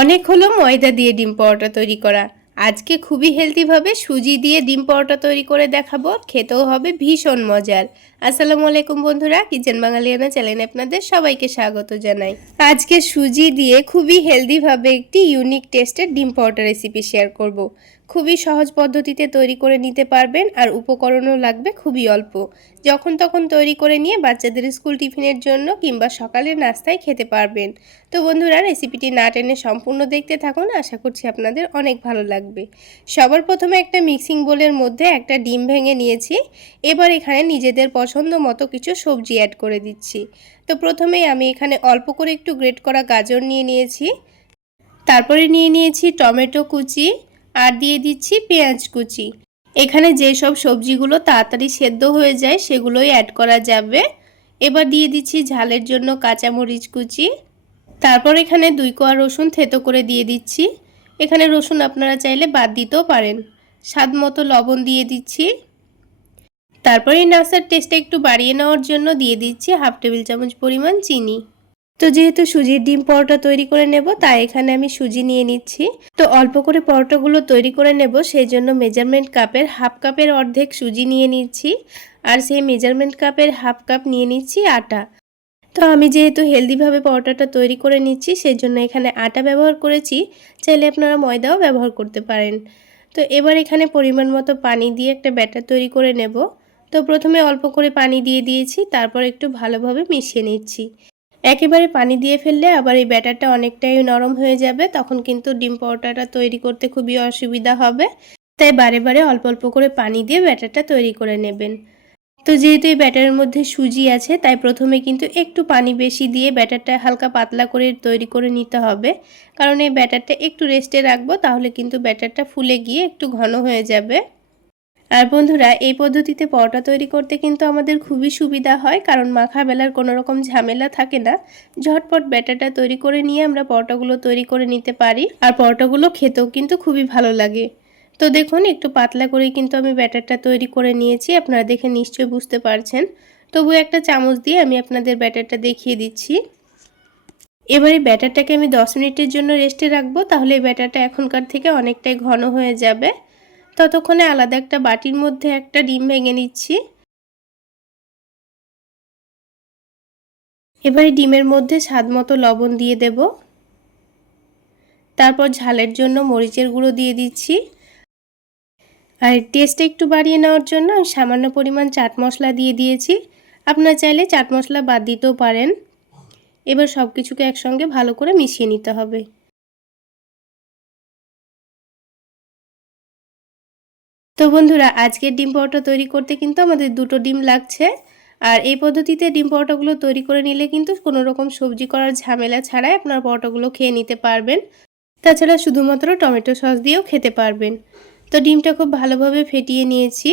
অনেক হলো ময়দা দিয়ে ডিম পরোটা তৈরি করা। আজকে খুবই হেলদিভাবে সুজি দিয়ে ডিম পরোটা তৈরি করে দেখাবো, খেতেও হবে ভীষণ মজার। আসসালামু আলাইকুম বন্ধুরা, কিচেন বাঙালিয়ানা চ্যানেলে আপনাদের সবাইকে স্বাগত জানাই। আজকে সুজি দিয়ে খুবই হেলদিভাবে একটি ইউনিক টেস্টের ডিম পরোটা রেসিপি শেয়ার করব। খুবই সহজ পদ্ধতিতে তৈরি করে নিতে পারবেন আর উপকরণও লাগবে খুবই অল্প। যখন তখন তৈরি করে নিয়ে বাচ্চাদের স্কুল টিফিনের জন্য কিংবা সকালের নাস্তায় খেতে পারবেন। তো বন্ধুরা, রেসিপিটি না টেনে সম্পূর্ণ দেখতে থাকুন, আশা করছি আপনাদের অনেক ভালো লাগবে। সবার প্রথমে একটা মিক্সিং বোলের মধ্যে একটা ডিম ভেঙে নিয়েছি। এবার এখানে নিজেদের পছন্দ মতো কিছু সবজি অ্যাড করে দিচ্ছি। তো প্রথমেই আমি এখানে অল্প করে একটু গ্রেট করা গাজর নিয়ে নিয়েছি। তারপরে নিয়ে নিয়েছি টমেটো কুচি আর দিয়ে দিচ্ছি পেঁয়াজ কুচি। এখানে যেসব সবজিগুলো তাড়াতাড়ি সেদ্ধ হয়ে যায়, সেগুলোই অ্যাড করা যাবে। এবার দিয়ে দিচ্ছি ঝালের জন্য কাঁচামরিচ কুচি। তারপর এখানে দুই কোয়া রসুন থেতো করে দিয়ে দিচ্ছি। এখানে রসুন আপনারা চাইলে বাদ দিতেও পারেন। স্বাদ মতো লবণ দিয়ে দিচ্ছি। তারপর এই নাস্তার টেস্টটা একটু বাড়িয়ে নেওয়ার জন্য দিয়ে দিচ্ছি হাফ টেবিল চামচ পরিমাণ চিনি। তো যেহেতু সুজির ডিম পরোটা তৈরি করে নেব, তাই এখানে আমি সুজি নিয়ে নিচ্ছি। তো অল্প করে পরোটাগুলো তৈরি করে নেব সেই জন্য মেজারমেন্ট কাপের হাফ কাপের অর্ধেক সুজি নিয়ে নিচ্ছি আর সেই মেজারমেন্ট কাপের হাফ কাপ নিয়ে নিচ্ছি আটা। তো আমি যেহেতু হেলদিভাবে পরোটাটা তৈরি করে নিচ্ছি সেই জন্য এখানে আটা ব্যবহার করেছি। চাইলে আপনারা ময়দাও ব্যবহার করতে পারেন। তো এবার এখানে পরিমাণ মতো পানি দিয়ে একটা ব্যাটার তৈরি করে নেব। তো প্রথমে অল্প করে পানি দিয়ে দিয়েছি, তারপর একটু ভালোভাবে মিশিয়ে নিচ্ছি। একেবারে পানি দিয়ে ফেললে আবার এই ব্যাটারটা অনেকটাই নরম হয়ে যাবে, তখন কিন্তু ডিম পরোটাটা তৈরি করতে খুবই অসুবিধা হবে। তাই বারে বারে অল্প অল্প করে পানি দিয়ে ব্যাটারটা তৈরি করে নেবেন। তো যেহেতু এই ব্যাটারের মধ্যে সুজি আছে, তাই প্রথমে কিন্তু একটু পানি বেশি দিয়ে ব্যাটারটা হালকা পাতলা করে তৈরি করে নিতে হবে। কারণ এই ব্যাটারটা একটু রেস্টে রাখব, তাহলে কিন্তু ব্যাটারটা ফুলে গিয়ে একটু ঘন হয়ে যাবে। আর বন্ধুরা, এই পদ্ধতিতে পরোটা তৈরি করতে কিন্তু আমাদের খুবই সুবিধা হয়, কারণ মাখা বেলার কোনো রকম ঝামেলা থাকে না। ঝটপট ব্যাটারটা তৈরি করে নিয়ে আমরা পরোটাগুলো তৈরি করে নিতে পারি, আর পরোটাগুলো খেতেও কিন্তু খুবই ভালো লাগে। তো দেখুন, একটু পাতলা করে কিন্তু আমি ব্যাটারটা তৈরি করে নিয়েছি, আপনারা দেখে নিশ্চয়ই বুঝতে পারছেন। তবু একটা চামচ দিয়ে আমি আপনাদের ব্যাটারটা দেখিয়ে দিচ্ছি। এবারে ব্যাটারটাকে আমি দশ মিনিটের জন্য রেস্টে রাখব, তাহলে এই ব্যাটারটা এখনকার থেকে অনেকটাই ঘন হয়ে যাবে। ততক্ষণে আলাদা একটা বাটির মধ্যে একটা ডিম ভেঙে নিচ্ছি। এবারে ডিমের মধ্যে স্বাদ মতো লবণ দিয়ে দেব। তারপর ঝালের জন্য মরিচের গুঁড়ো দিয়ে দিচ্ছি। আর টেস্টটা একটু বাড়িয়ে নেওয়ার জন্য আমি সামান্য পরিমাণ চাট মশলা দিয়ে দিয়েছি। আপনারা চাইলে চাট মশলা বাদ দিতেও পারেন। এবার সব কিছুকে একসঙ্গে ভালো করে মিশিয়ে নিতে হবে। তো বন্ধুরা আজকের ডিম পরোটা তৈরি করতে কিন্তু আমাদের দুটো ডিম লাগছে। আর এই পদ্ধতিতে ডিম পরোটাগুলো তৈরি করে নিলে কিন্তু কোনো রকম সবজি করার ঝামেলা ছাড়াই আপনার পরোটাগুলো খেয়ে নিতে পারবেন। তাছাড়া শুধুমাত্র টমেটো সস দিয়েও খেতে পারবেন। তো ডিমটা খুব ভালোভাবে ফেটিয়ে নিয়েছি।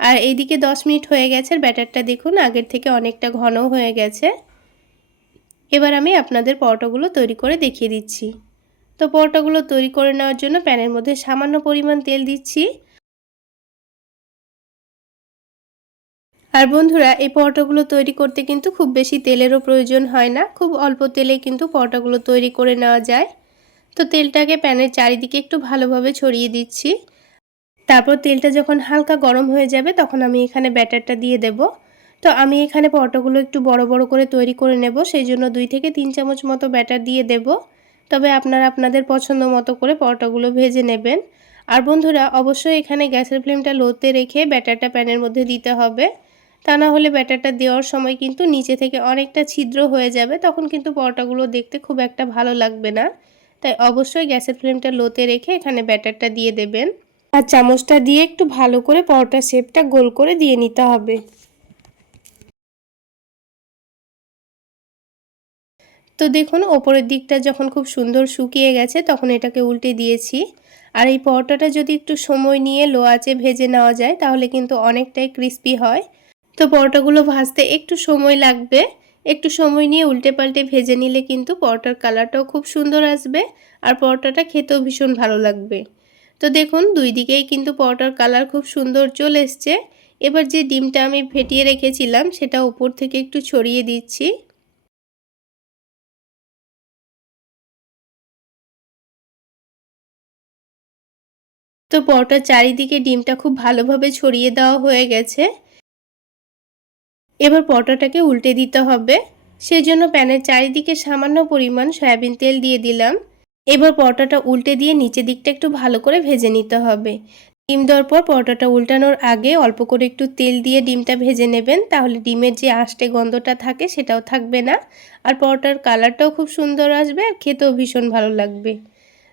আর এইদিকে দশ মিনিট হয়ে গেছে ব্যাটারটা দেখুন, আগের থেকে অনেকটা ঘন হয়ে গেছে। এবার আমি আপনাদের পরোটাগুলো তৈরি করে দেখিয়ে দিচ্ছি। তো পরোটাগুলো তৈরি করে নেওয়ার জন্য প্যানের মধ্যে সামান্য পরিমাণ তেল দিচ্ছি। আর বন্ধুরা, এই পরোটাগুলো তৈরি করতে কিন্তু খুব বেশি তেলেরও প্রয়োজন হয় না। খুব অল্প তেলে কিন্তু পরোটাগুলো তৈরি করে নেওয়া যায়। তো তেলটাকে প্যানের চারিদিকে একটু ভালোভাবে ছড়িয়ে দিচ্ছি। তারপর তেলটা যখন হালকা গরম হয়ে যাবে, তখন আমি এখানে ব্যাটারটা দিয়ে দেব। তো আমি এখানে পরোটাগুলো একটু বড় বড় করে তৈরি করে নেব। সেই জন্য দুই থেকে তিন চামচ মতো ব্যাটার দিয়ে দেব। তবে আপনারা আপনাদের পছন্দ মতো করে পরোটাগুলো ভেজে নেবেন। আর বন্ধুরা, অবশ্যই এখানে গ্যাসের ফ্লেমটা লোতে রেখে ব্যাটারটা প্যানের মধ্যে দিতে হবে। তা না হলে ব্যাটারটা দেওয়ার সময় কিন্তু নিচে থেকে অনেকটা ছিদ্র হয়ে যাবে, তখন কিন্তু পরোটাগুলো দেখতে খুব একটা ভালো লাগবে না। তাই অবশ্যই গ্যাসের ফ্লেমটা লোতে রেখে এখানে ব্যাটারটা দিয়ে দেবেন। আর চামচটা দিয়ে একটু ভালো করে পরোটার শেপটা গোল করে দিয়ে নিতে হবে। তো দেখুন, ওপরের দিকটা যখন খুব সুন্দর শুকিয়ে গেছে, তখন এটাকে উল্টে দিয়েছি। আর এই পরোটাটা যদি একটু সময় নিয়ে লো আঁচে ভেজে নেওয়া যায়, তাহলে কিন্তু অনেকটাই ক্রিস্পি হয়। তো পরোটাগুলো ভাজতে একটু সময় লাগবে। একটু সময় নিয়ে উল্টে পাল্টে ভেজে নিলে কিন্তু পরোটার কালারটাও খুব সুন্দর আসবে আর পরোটাটা খেতেও ভীষণ ভালো লাগবে। তো দেখুন, দুই দিকেই কিন্তু পরোটার কালার খুব সুন্দর চলে এসছে। এবার যে ডিমটা আমি ফেটিয়ে রেখেছিলাম, সেটা উপর থেকে একটু ছড়িয়ে দিচ্ছি। তো পরোটার চারিদিকে ডিমটা খুব ভালোভাবে ছড়িয়ে দেওয়া হয়ে গেছে। এবার পরোটাটাকে উল্টে দিতে হবে। সেজন্য প্যানের চারিদিকে সামান্য পরিমাণ সয়াবিন তেল দিয়ে দিলাম। এবার পরোটাটা উল্টে দিয়ে নিচের দিকটা একটু ভালো করে ভেজে নিতে হবে। ডিম দেওয়ার পর পরোটাটা উল্টানোর আগে অল্প করে একটু তেল দিয়ে ডিমটা ভেজে নেবেন, তাহলে ডিমের যে আষ্টে গন্ধটা থাকে সেটাও থাকবে না। আর পরোটার কালারটাও খুব সুন্দর আসবে আর খেতেও ভীষণ ভালো লাগবে।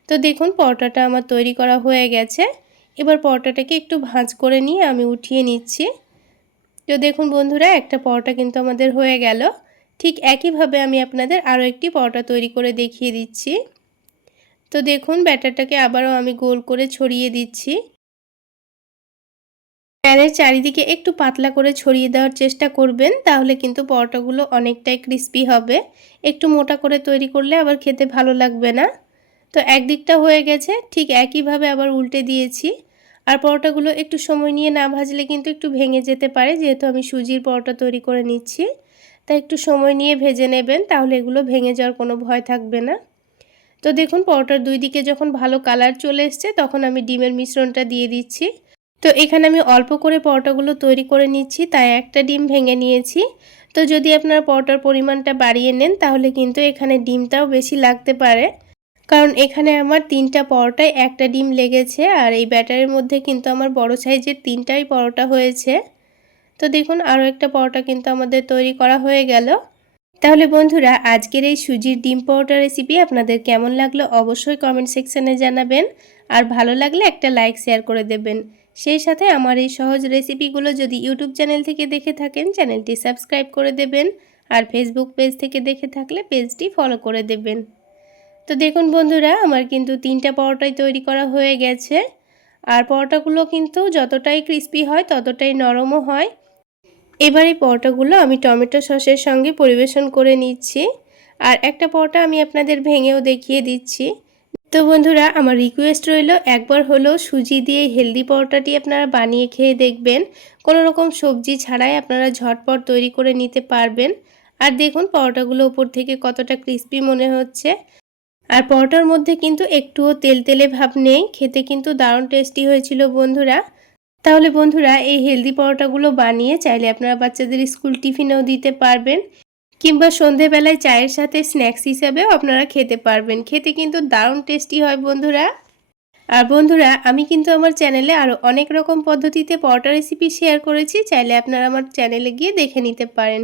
তো দেখুন, পরোটাটা আমার তৈরি করা হয়ে গেছে। এবার পরোটাটাকে একটু ভাঁজ করে নিয়ে আমি উঠিয়ে নিচ্ছি। তো দেখুন বন্ধুরা, একটা পরোটা কিন্তু আমাদের হয়ে গেল। ঠিক একইভাবে আমি আপনাদের আরও একটি পরোটা তৈরি করে দেখিয়ে দিচ্ছি। তো দেখুন, ব্যাটারটাকে আবারও আমি গোল করে ছড়িয়ে দিচ্ছি। প্যানের চারিদিকে একটু পাতলা করে ছড়িয়ে দেওয়ার চেষ্টা করবেন, তাহলে কিন্তু পরোটাগুলো অনেকটাই ক্রিস্পি হবে। একটু মোটা করে তৈরি করলে আবার খেতে ভালো লাগবে না। তো একদিকটা হয়ে গেছে, ঠিক একইভাবে আবার উল্টে দিয়েছি। আর পরোটাগুলো একটু সময় নিয়ে না ভাজলে কিন্তু একটু ভেঙে যেতে পারে, যেহেতু আমি সুজির পরোটা তৈরি করে নিচ্ছি। তাই একটু সময় নিয়ে ভেজে নেবেন, তাহলে এগুলো ভেঙে যাওয়ার কোনো ভয় থাকবে না। তো দেখুন, পরোটার দুই দিকে যখন ভালো কালার চলে এসছে, তখন আমি ডিমের মিশ্রণটা দিয়ে দিচ্ছি। তো এখানে আমি অল্প করে পরোটাগুলো তৈরি করে নিচ্ছি, তাই একটা ডিম ভেঙে নিয়েছি। তো যদি আপনার পরোটার পরিমাণটা বাড়িয়ে নেন, তাহলে কিন্তু এখানে ডিমটাও বেশি লাগতে পারে। কারণ এখানে আমার তিনটা পরোটায় একটা ডিম লেগেছে আর এই ব্যাটারের মধ্যে কিন্তু আমার বড় সাইজের তিনটাই পরোটা হয়েছে। তো দেখুন আরও একটা পরোটা কিন্তু আমাদের তৈরি করা হয়ে গেল। তাহলে বন্ধুরা, আজকের এই সুজির ডিম পরোটা রেসিপি আপনাদের কেমন লাগল অবশ্যই কমেন্ট সেকশানে জানাবেন। আর ভালো লাগলে একটা লাইক শেয়ার করে দেবেন। সেই সাথে আমার এই সহজ রেসিপিগুলো যদি ইউটিউব চ্যানেল থেকে দেখে থাকেন চ্যানেলটি সাবস্ক্রাইব করে দেবেন। আর ফেসবুক পেজ থেকে দেখে থাকলে পেজটি ফলো করে দেবেন। তো দেখুন বন্ধুরা, আমার কিন্তু তিনটা পরোটাই তৈরি করা হয়ে গেছে। আর পরোটাগুলো কিন্তু যতটাই ক্রিস্পি হয়, ততটাই নরমও হয়। এবার এই পরোটাগুলো আমি টমেটো সসের সঙ্গে পরিবেশন করে নিচ্ছি। আর একটা পরোটা আমি আপনাদের ভেঙেও দেখিয়ে দিচ্ছি। তো বন্ধুরা, আমার রিকোয়েস্ট রইল, একবার হলেও সুজি দিয়ে হেলদি পরোটাটি আপনারা বানিয়ে খেয়ে দেখবেন। কোনো রকম সবজি ছাড়াই আপনারা ঝটপট তৈরি করে নিতে পারবেন। আর দেখুন পরোটাগুলো উপর থেকে কতটা ক্রিস্পি মনে হচ্ছে। আর পরোটার মধ্যে কিন্তু একটুও তেল তেলে ভাব নেই। খেতে কিন্তু দারুণ টেস্টি হয়েছিল বন্ধুরা। তাহলে বন্ধুরা, এই হেলদি পরোটাগুলো বানিয়ে চাইলে আপনারা বাচ্চাদের স্কুল টিফিনেও দিতে পারবেন। কিংবা সন্ধেবেলায় চায়ের সাথে স্ন্যাক্স হিসাবেও আপনারা খেতে পারবেন। খেতে কিন্তু দারুণ টেস্টি হয় বন্ধুরা। আর বন্ধুরা, আমি কিন্তু আমার চ্যানেলে আরও অনেক রকম পদ্ধতিতে পরোটা রেসিপি শেয়ার করেছি। চাইলে আপনারা আমার চ্যানেলে গিয়ে দেখে নিতে পারেন।